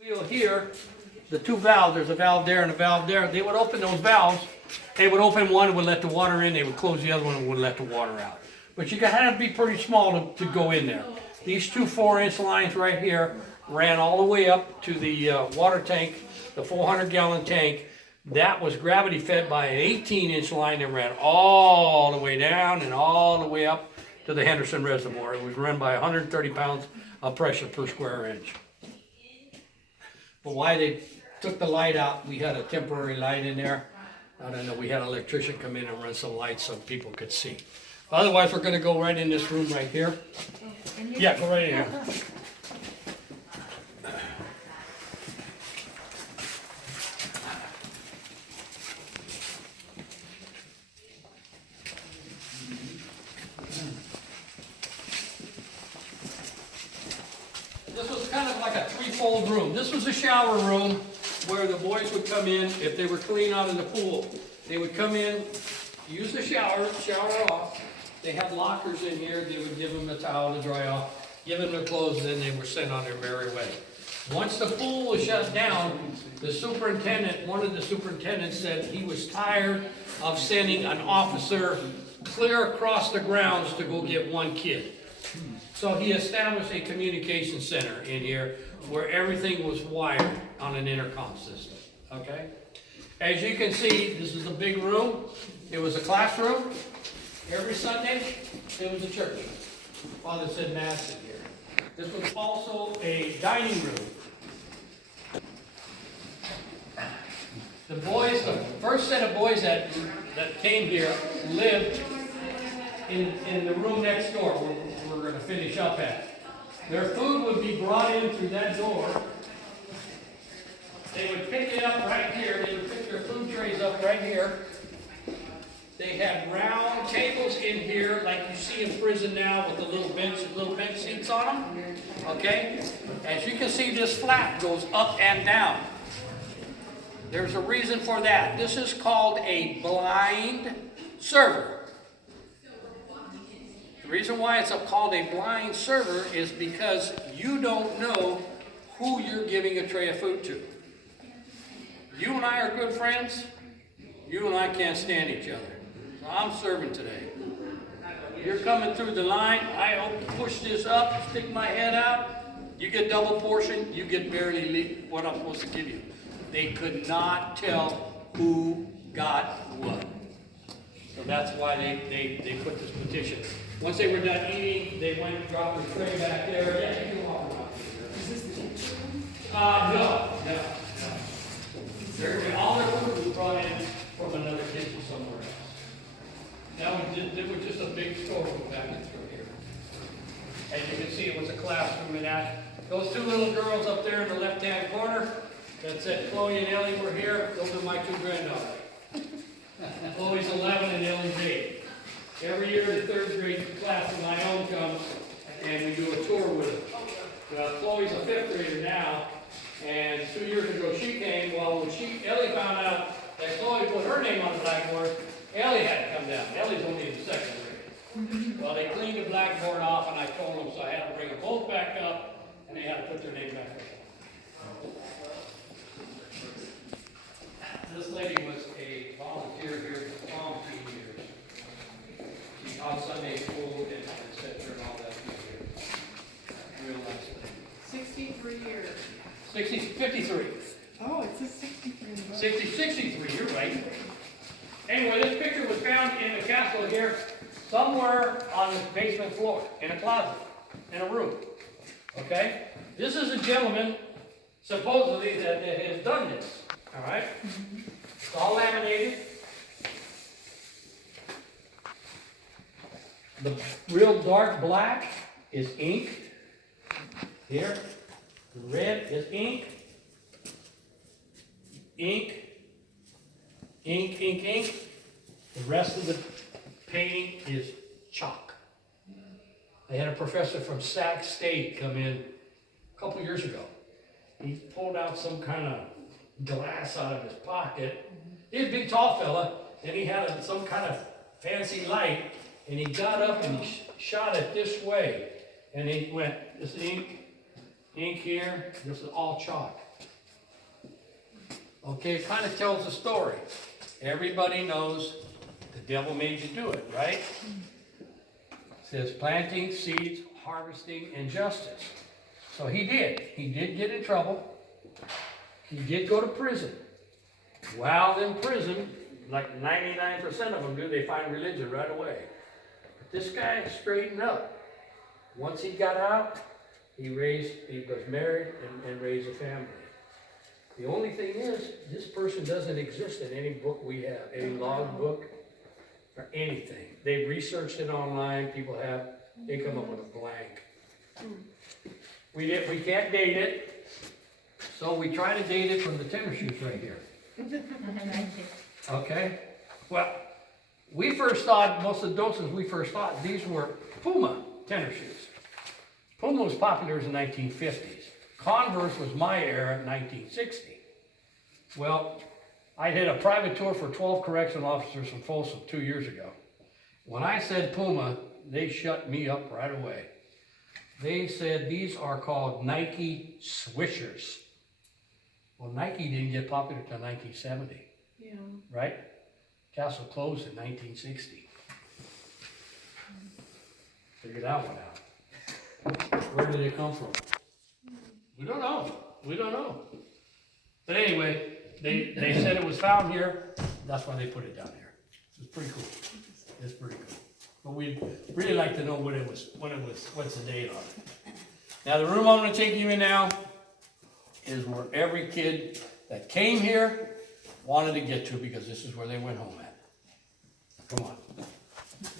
Wheel here, the two valves, there's a valve there and a valve there, they would open those valves, they would open one and would let the water in, they would close the other one and would let the water out. But you had to be pretty small to go in there. These two 4-inch lines right here ran all the way up to the water tank, the 400-gallon tank. That was gravity fed by an 18-inch line that ran all the way down and all the way up to the Henderson Reservoir. It was run by 130 pounds of pressure per square inch. But why they took the light out, we had a temporary light in there. I don't know, we had an electrician come in and run some lights so people could see. Otherwise, we're gonna go right in this room right here. Yeah, go right in here. This was kind of like a threefold room. This was a shower room where the boys would come in if they were clean out of the pool. They would come in, use the shower off. They had lockers in here. They would give them a towel to dry off, give them their clothes, and then they were sent on their merry way. Once the pool was shut down, the superintendent, one of the superintendents said he was tired of sending an officer clear across the grounds to go get one kid. So he established a communication center in here where everything was wired on an intercom system, okay? As you can see, this is a big room. It was a classroom. Every Sunday, it was a church. Father said mass in here. This was also a dining room. The boys, the first set of boys that came here lived in the room next door where we're going to finish up at. Their food would be brought in through that door. They would pick it up right here. They would pick their food trays up right here. They had round tables in here like you see in prison now with the little bench seats on them. Okay? As you can see, this flap goes up and down. There's a reason for that. This is called a blind server. The reason why it's called a blind server is because you don't know who you're giving a tray of food to. You and I are good friends. You and I can't stand each other. So I'm serving today. You're coming through the line. I push this up, stick my head out. You get double portion. You get barely what I'm supposed to give you. They could not tell who got what. So that's why they put this petition. Once they were done eating, they went and dropped their tray back there. Yeah, you can walk around. Is this the kitchen? No. All their food was brought in from another kitchen somewhere else. It was just a big storeroom back in through here. As you can see, it was a classroom in that. Those two little girls up there in the left-hand corner that said Chloe and Ellie were here, those are my two granddaughters. Chloe's 11 and Ellie's 8. Every year the third grade class of Ione comes and we do a tour with them. Chloe's a fifth grader now, and 2 years ago she came. Well, when Ellie found out that Chloe put her name on the blackboard, Ellie had to come down. Ellie's only in the second grade. Well, they cleaned the blackboard off and I told them, so I had to bring them both back up and they had to put their name back up. This lady was a volunteer here for the Palm Tree years. She taught Sunday school and etc. and all that here. Real nice lady. 63 years. 53. Oh, it says 63. 63, you're right. Anyway, this picture was found in the castle here, somewhere on the basement floor, in a closet, in a room. Okay? This is a gentleman, supposedly, that has done this. All right? It's all laminated. The real dark black is ink. Here. The red is ink. Ink. Ink, ink, ink. The rest of the painting is chalk. I had a professor from Sac State come in a couple years ago. He pulled out some kind of glass out of his pocket. He was a big tall fella, and he had some kind of fancy light, and he got up and he shot it this way, and he went, this ink, ink here, this is all chalk. Okay, it kind of tells a story. Everybody knows the devil made you do it, right? It says planting, seeds, harvesting, and justice. So he did. He did get in trouble. He did go to prison. While in prison, like 99% of them do, they find religion right away. But this guy straightened up. Once he got out, he was married and raised a family. The only thing is, this person doesn't exist in any book we have, any log book or anything. They researched it online, people have, they come up with a blank. We can't date it, so we try to date it from the tennis shoes right here. Okay? Well, we first thought, most of the doses we first thought, these were Puma tennis shoes. Puma was popular in the 1950s. Converse was my era in 1960. Well, I did a private tour for 12 correctional officers from Folsom 2 years ago. When I said Puma, they shut me up right away. They said these are called Nike Swishers. Well, Nike didn't get popular until 1970. Yeah. Right? Castle closed in 1960. Figure that one out. Where did it come from? We don't know. We don't know. But anyway, they said it was found here. That's why they put it down here. It's pretty cool. It's pretty cool. But we'd really like to know when it was, what's the date on it. Now the room I'm going to take you in now is where every kid that came here wanted to get to, because this is where they went home at. Come on.